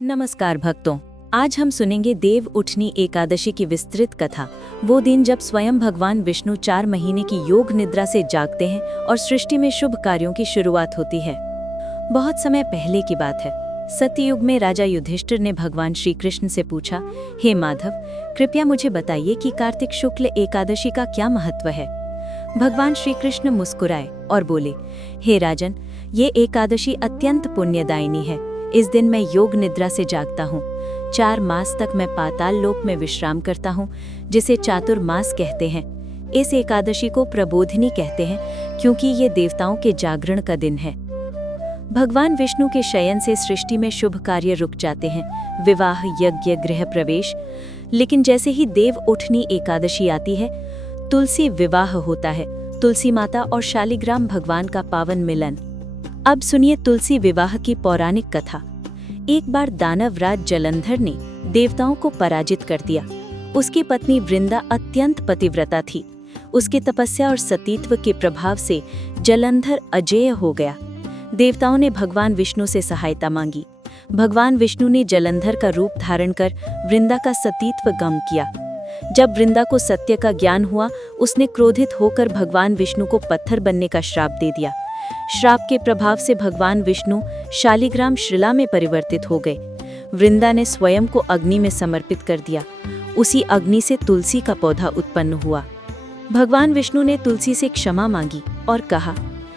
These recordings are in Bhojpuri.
नमस्कार भक्तों, आज हम सुनेंगे देव उठनी एकादशी की विस्तृत कथा। वो दिन जब स्वयं भगवान विष्णु 4 महीने की योग निद्रा से जागते हैं और सृष्टि में शुभ कार्यों की शुरुआत होती है। बहुत समय पहले की बात है। सत्ययुग में राजा युधिष्ठिर ने भगवान श्री कृष्ण से पूछा, हे माधव, कृपया मुझे बताइए कि कार्तिक शुक्ल एकादशी का क्या महत्व है। भगवान श्री कृष्ण मुस्कुराए और बोले, हे राजन, ये एकादशी अत्यंत पुण्यदायिनी है। इस दिन मैं योग निद्रा से जागता हूँ। 4 मास तक मैं पाताल लोक में विश्राम करता हूँ, जिसे चातुर्मास कहते हैं। इस एकादशी को प्रबोधिनी कहते हैं, क्योंकि ये देवताओं के जागरण का दिन है। भगवान विष्णु के शयन से सृष्टि में शुभ कार्य रुक जाते हैं, विवाह, यज्ञ, गृह प्रवेश। लेकिन जैसे ही देव उठनी एकादशी आती है, तुलसी विवाह होता है। तुलसी माता और शालिग्राम भगवान का पावन मिलन। अब सुनिए तुलसी विवाह की पौराणिक कथा। एक बार दानवराज जलंधर ने देवताओं को पराजित कर दिया। उसकी पत्नी वृंदा अत्यंत पतिव्रता थी। उसके तपस्या और सतीत्व के प्रभाव से जलंधर अजेय हो गया। देवताओं ने भगवान विष्णु से सहायता मांगी। भगवान विष्णु ने जलंधर का रूप धारण कर वृंदा का सतीत्व गम किया। जब वृंदा को सत्य का ज्ञान हुआ, उसने क्रोधित होकर भगवान विष्णु को पत्थर बनने का श्राप दे दिया। श्राप के प्रभाव से भगवान विष्णु शालिग्राम शिला में परिवर्तित हो गए। वृंदा ने स्वयं को अग्नि में समर्पित कर दिया। उसी अग्नि से तुलसी का पौधा उत्पन्न हुआ। भगवान विष्णु ने तुलसी से क्षमा मांगी और कहा,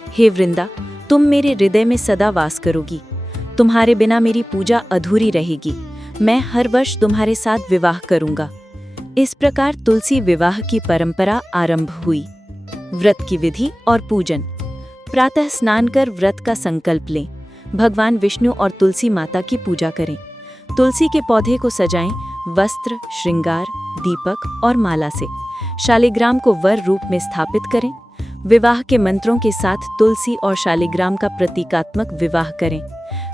हे वृंदा, तुम मेरे हृदय में सदा वास करोगी। तुम्हारे बिना मेरी पूजा अधूरी रहेगी। मैं हर वर्ष तुम्हारे साथ विवाह करूंगा। इस प्रकार तुलसी विवाह की परंपरा आरंभ हुई। व्रत की विधि और पूजन। प्रातः स्नान कर व्रत का संकल्प लें। भगवान विष्णु और तुलसी माता की पूजा करें। तुलसी के पौधे को सजाएं वस्त्र, श्रृंगार, दीपक और माला से। शालिग्राम को वर रूप में स्थापित करें। विवाह के मंत्रों के साथ तुलसी और शालिग्राम का प्रतीकात्मक विवाह करें।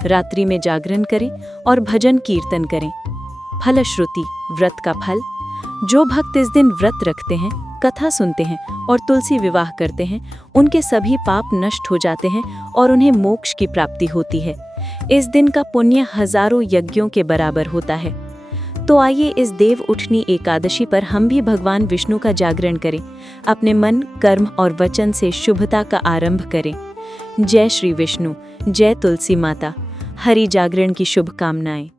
रात्रि में जागरण करें और भजन कीर्तन करें। फलश्रुति, व्रत का फल। जो भक्त इस दिन व्रत रखते हैं, कथा सुनते हैं और तुलसी विवाह करते हैं, उनके सभी पाप नष्ट हो जाते हैं और उन्हें मोक्ष की प्राप्ति होती है। इस दिन का पुण्य हजारों यज्ञों के बराबर होता है। तो आइए इस देव उठनी एकादशी पर हम भी भगवान विष्णु का जागरण करें। अपने मन, कर्म और वचन से शुभता का आरंभ करें। जय श्री विष्णु, जय तुलसी माता। हरि जागरण की शुभकामनाएं।